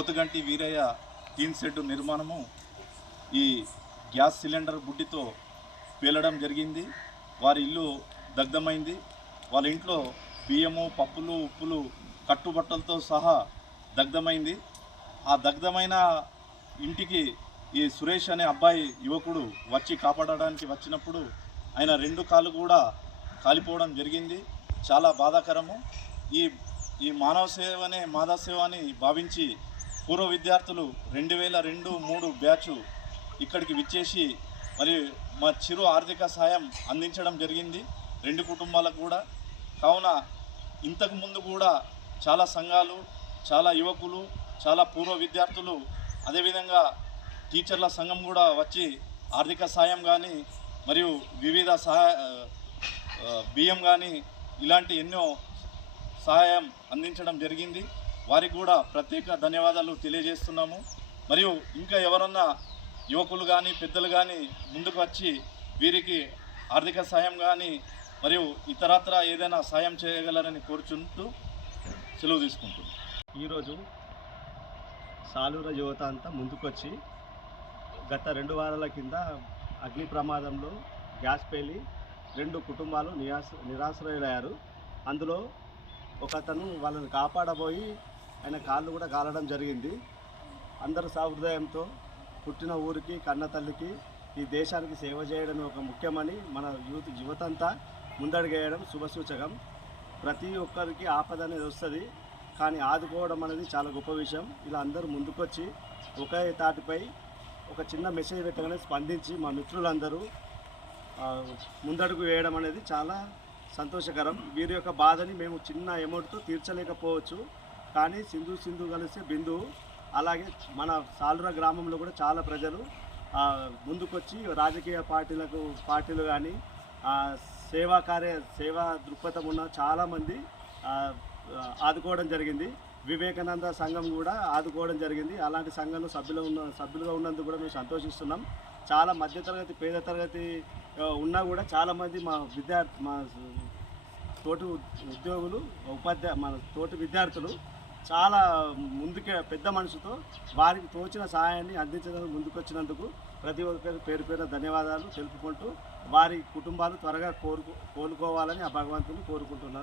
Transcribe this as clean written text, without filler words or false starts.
పోతుగంటి వీరయ్య టీన్ shed నిర్మాణము ఈ gas cylinder బుడ్డితో పేలడం జరిగింది. వారి ఇల్లు దగ్ధమైంది. వాళ్ళ ఇంట్లో బియ్యము, పప్పులు, ఉప్పులు, కట్టుబట్టలతో సహా దగ్ధమైంది. ఆ దగ్ధమైన ఇంటికి ఈ సురేష్ అనే అబ్బాయి యువకుడు వచ్చి కాపాడడానికి వచ్చినప్పుడు ఆయన 2 కాళ్ళు కూడా కాలిపోవడం జరిగింది. చాలా బాధాకరము. ఈ మానవ సేవనే మాధవ సేవ అని భావించి పూర్వ విద్యార్థులు 2002-3 బ్యాచ్ ఇక్కడికి విచ్చేసి మరి మా చిరు ఆర్థిక సాయం అందించడం జరిగింది 2 కుటుంబాలకు కూడా. కావున ఇంతకుముందు కూడా చాలా సంఘాలు, చాలా యువకులు, చాలా పూర్వ విద్యార్థులు, అదేవిధంగా టీచర్ల సంఘం కూడా వచ్చి ఆర్థిక సాయం కానీ మరియు వివిధ బియ్యం కానీ ఇలాంటి ఎన్నో సహాయం అందించడం జరిగింది. వారికి కూడా ప్రత్యేక ధన్యవాదాలు తెలియజేస్తున్నాము. మరియు ఇంకా ఎవరన్నా యువకులు కానీ పెద్దలు కానీ ముందుకు వచ్చి వీరికి ఆర్థిక సాయం కానీ మరియు ఇతరత్ర ఏదైనా సాయం చేయగలరని కోరుచుంటూ సెలవు తీసుకుంటున్నాం. ఈరోజు సాలూర యువత అంతా ముందుకొచ్చి గత 2 వారాల కింద అగ్ని ప్రమాదంలో గ్యాస్ పేలి 2 కుటుంబాలు నిరాశ్రయులయ్యారు. అందులో ఒకతను వాళ్ళని కాపాడబోయి ఆయన కాళ్ళు కూడా కాలడం జరిగింది. అందరూ సహృదయంతో పుట్టిన ఊరికి, కన్న తల్లికి, ఈ దేశానికి సేవ చేయడం ఒక ముఖ్యమని మన యువత అంతా ముందడుగేయడం శుభసూచకం. ప్రతి ఒక్కరికి ఆపద అనేది వస్తుంది, కానీ ఆదుకోవడం అనేది చాలా గొప్ప విషయం. ఇలా అందరూ ముందుకొచ్చి ఒకే తాటిపై ఒక చిన్న మెసేజ్ పెట్టగానే స్పందించి మా మిత్రులందరూ ముందడుగు వేయడం అనేది చాలా సంతోషకరం. వీరి యొక్క బాధని మేము చిన్న అమౌంట్తో తీర్చలేకపోవచ్చు, కానీ సింధు కలిస్తే బిందు. అలాగే మన సాలూర గ్రామంలో కూడా చాలా ప్రజలు ముందుకొచ్చి రాజకీయ పార్టీలు కానీ సేవా దృక్పథం ఉన్న చాలామంది ఆదుకోవడం జరిగింది. వివేకానంద సంఘం కూడా ఆదుకోవడం జరిగింది. అలాంటి సంఘంలో సభ్యులుగా ఉన్నందుకు కూడా మేము సంతోషిస్తున్నాం. చాలా మధ్యతరగతి, పేద తరగతి ఉన్నా కూడా చాలామంది మా తోటి ఉద్యోగులు, మన తోటి విద్యార్థులు చాలా ముందుకే పెద్ద మనసుతో వారికి తోచిన సహాయాన్ని అందించడానికి ముందుకొచ్చినందుకు ప్రతి ఒక్కరికి పేరు పేరు ధన్యవాదాలు తెలుపుకుంటూ వారి కుటుంబాలు త్వరగా కోలుకోవాలని ఆ భగవంతుని కోరుకుంటున్నాను.